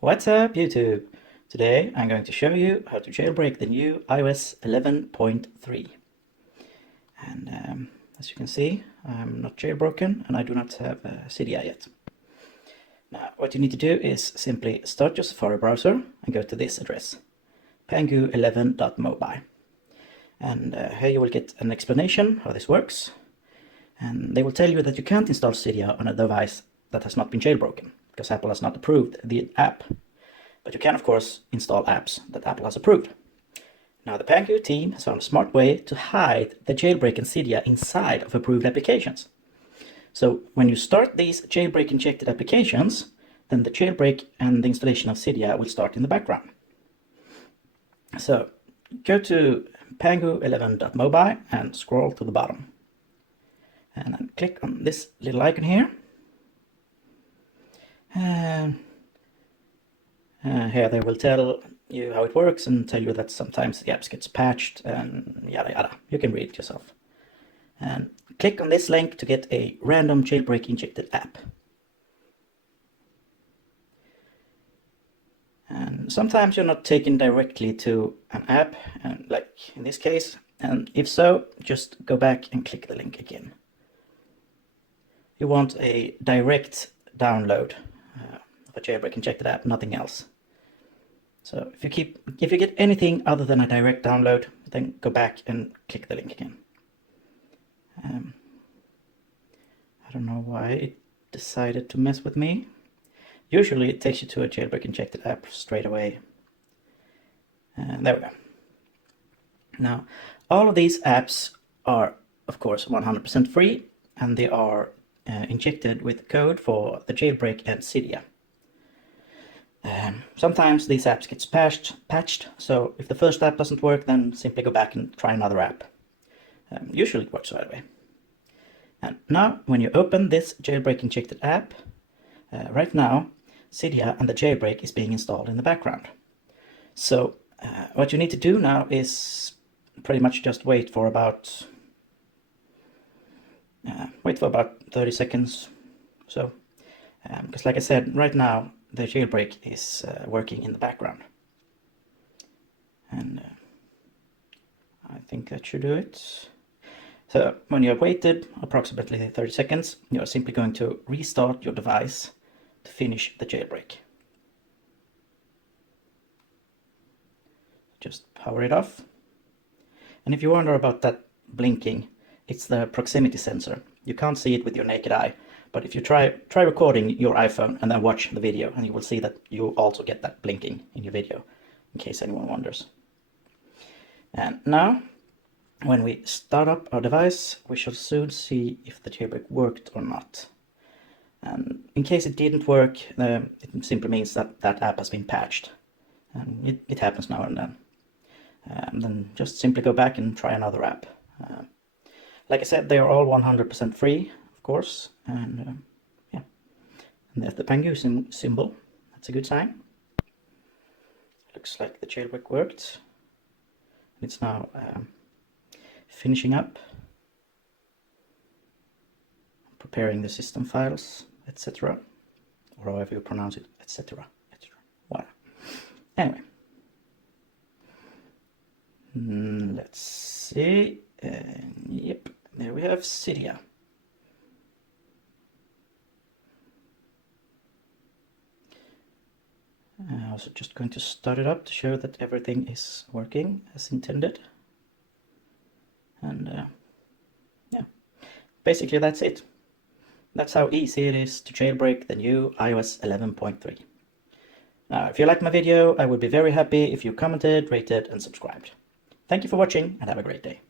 What's up, YouTube? Today I'm going to show you how to jailbreak the new iOS 11.3. And as you can see, I'm not jailbroken and I do not have Cydia yet. Now, what you need to do is simply start your Safari browser and go to this address, pangu11.mobile. And here you will get an explanation how this works. And they will tell you that you can't install Cydia on a device that has not been jailbroken, because Apple has not approved the app. But you can, of course, install apps that Apple has approved. Now, the Pangu team has found a smart way to hide the jailbreak and Cydia inside of approved applications. So when you start these jailbreak injected applications, then the jailbreak and the installation of Cydia will start in the background. So go to pangu11.mobile and scroll to the bottom. And then click on this little icon here. And here they will tell you how it works and tell you that sometimes the apps gets patched and yada yada. You can read it yourself. And click on this link to get a random jailbreak injected app. And sometimes you're not taken directly to an app, and like in this case, and if so, just go back and click the link again. You want a direct download of a jailbreak injected app, nothing else. So if you get anything other than a direct download, then go back and click the link again. I don't know why it decided to mess with me. Usually it takes you to a jailbreak injected app straight away. And there we go. Now, all of these apps are, of course, 100% free, and they are injected with code for the jailbreak and Cydia. Sometimes these apps get patched, so if the first app doesn't work, then simply go back and try another app. Usually it works right away. And now, when you open this jailbreak injected app, right now, Cydia and the jailbreak is being installed in the background. So what you need to do now is pretty much just wait for about 30 seconds or so. Because like I said, right now the jailbreak is working in the background. And I think that should do it. So when you have waited approximately 30 seconds, you are simply going to restart your device to finish the jailbreak. Just power it off. And if you wonder about that blinking, it's the proximity sensor. You can't see it with your naked eye, but if you try recording your iPhone and then watch the video, and you will see that you also get that blinking in your video, in case anyone wonders. And now, when we start up our device, we shall soon see if the jailbreak worked or not. And in case it didn't work, it simply means that that app has been patched. And it happens now and then. Then just simply go back and try another app. Like I said, they are all 100% free, of course, and yeah. And there's the Pangu symbol. That's a good sign. Looks like the jailbreak worked. It's now finishing up, preparing the system files, etc., or however you pronounce it, etc., etc. Wow. Anyway, let's see. Yep, there we have Cydia. I'm also just going to start it up to show that everything is working as intended. And yeah, basically that's it. That's how easy it is to jailbreak the new iOS 11.3. Now, if you liked my video, I would be very happy if you commented, rated, and subscribed. Thank you for watching, and have a great day.